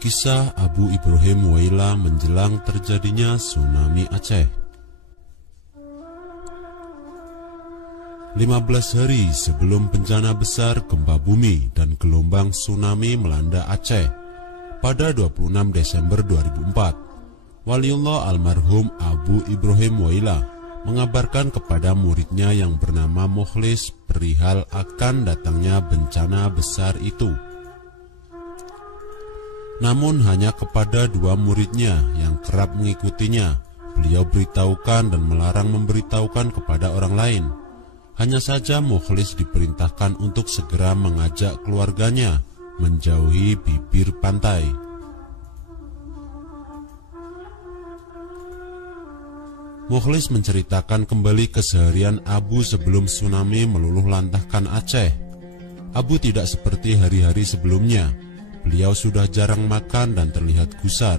Kisah Abu Ibrahim Waila menjelang terjadinya tsunami Aceh. 15 hari sebelum bencana besar gempa bumi dan gelombang tsunami melanda Aceh pada 26 Desember 2004, Waliullah almarhum Abu Ibrahim Waila mengabarkan kepada muridnya yang bernama Mukhlis perihal akan datangnya bencana besar itu. Namun hanya kepada dua muridnya yang kerap mengikutinya, beliau beritahukan dan melarang memberitahukan kepada orang lain. Hanya saja Mukhlis diperintahkan untuk segera mengajak keluarganya menjauhi bibir pantai. Mukhlis menceritakan kembali keseharian Abu sebelum tsunami meluluh lantahkan Aceh. Abu tidak seperti hari-hari sebelumnya. Beliau sudah jarang makan dan terlihat gusar.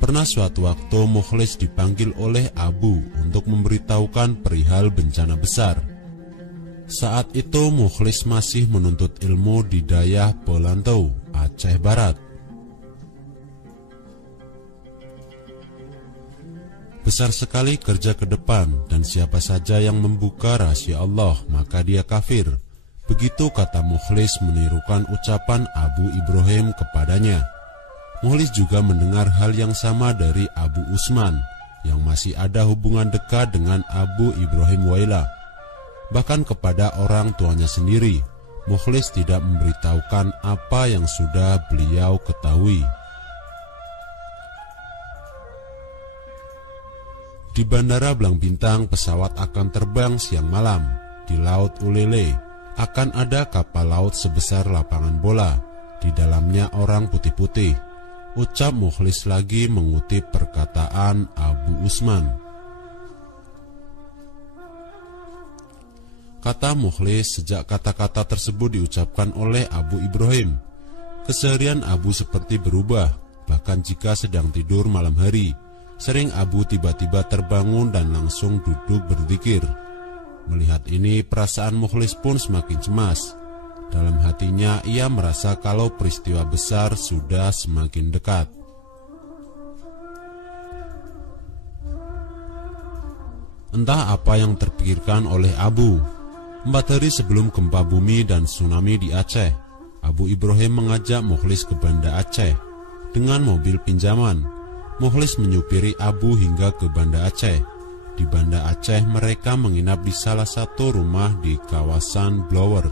Pernah suatu waktu Mukhlis dipanggil oleh Abu untuk memberitahukan perihal bencana besar. Saat itu Mukhlis masih menuntut ilmu di Dayah Pelantau, Aceh Barat. Besar sekali kerja ke depan, dan siapa saja yang membuka rahasia Allah maka dia kafir. Begitu kata Mukhlis menirukan ucapan Abu Ibrahim kepadanya. Mukhlis juga mendengar hal yang sama dari Abu Usman yang masih ada hubungan dekat dengan Abu Ibrahim Waila. Bahkan kepada orang tuanya sendiri, Mukhlis tidak memberitahukan apa yang sudah beliau ketahui. Di Bandara Blang Bintang, pesawat akan terbang siang malam. Di Laut Ulele akan ada kapal laut sebesar lapangan bola, di dalamnya orang putih-putih. Ucap Mukhlis lagi mengutip perkataan Abu Usman. Kata Mukhlis, sejak kata-kata tersebut diucapkan oleh Abu Ibrahim, keseharian Abu seperti berubah. Bahkan jika sedang tidur malam hari, sering Abu tiba-tiba terbangun dan langsung duduk berzikir. Melihat ini, perasaan Mukhlis pun semakin cemas. Dalam hatinya ia merasa kalau peristiwa besar sudah semakin dekat. Entah apa yang terpikirkan oleh Abu. 4 hari sebelum gempa bumi dan tsunami di Aceh, Abu Ibrahim mengajak Mukhlis ke Banda Aceh dengan mobil pinjaman. Mukhlis menyupiri Abu hingga ke Banda Aceh. Di Banda Aceh mereka menginap di salah satu rumah di kawasan Blower.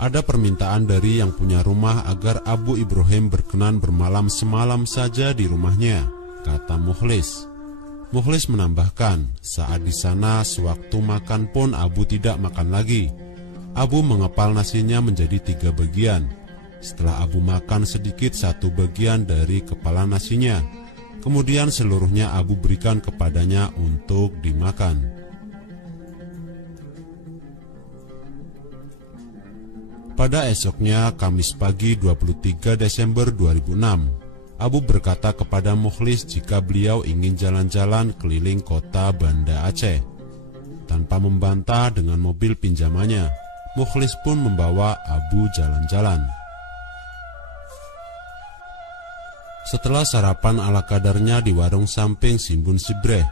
Ada permintaan dari yang punya rumah agar Abu Ibrahim berkenan bermalam semalam saja di rumahnya, kata Mukhlis. Mukhlis menambahkan, saat di sana sewaktu makan pun Abu tidak makan lagi. Abu mengepal nasinya menjadi 3 bagian. Setelah Abu makan sedikit 1 bagian dari kepala nasinya, kemudian seluruhnya Abu berikan kepadanya untuk dimakan. Pada esoknya, Kamis pagi 23 Desember 2006, Abu berkata kepada Mukhlis jika beliau ingin jalan-jalan keliling kota Banda Aceh. Tanpa membantah dengan mobil pinjamannya, Mukhlis pun membawa Abu jalan-jalan. Setelah sarapan ala kadarnya di warung samping Simbun Sibreh,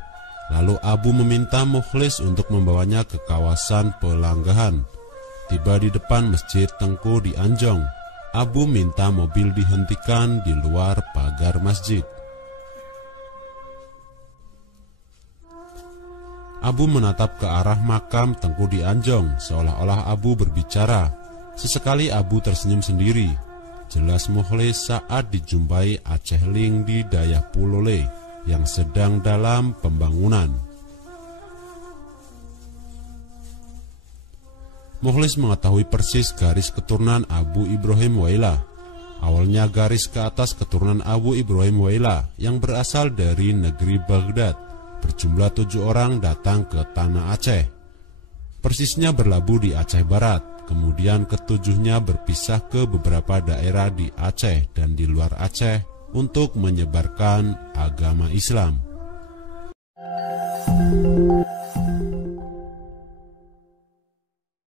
lalu Abu meminta Mukhlis untuk membawanya ke kawasan Pelanggahan. Tiba di depan Masjid Tengku di Anjong, Abu minta mobil dihentikan di luar pagar masjid. Abu menatap ke arah makam Tengku di Anjong, seolah-olah Abu berbicara. Sesekali Abu tersenyum sendiri. Jelas Mukhlis saat dijumpai Aceh Ling di Dayah Pulole yang sedang dalam pembangunan. Mukhlis mengetahui persis garis keturunan Abu Ibrahim Waila. Awalnya garis ke atas keturunan Abu Ibrahim Waila yang berasal dari negeri Baghdad, berjumlah 7 orang datang ke tanah Aceh. Persisnya berlabuh di Aceh Barat. Kemudian ketujuhnya berpisah ke beberapa daerah di Aceh dan di luar Aceh untuk menyebarkan agama Islam.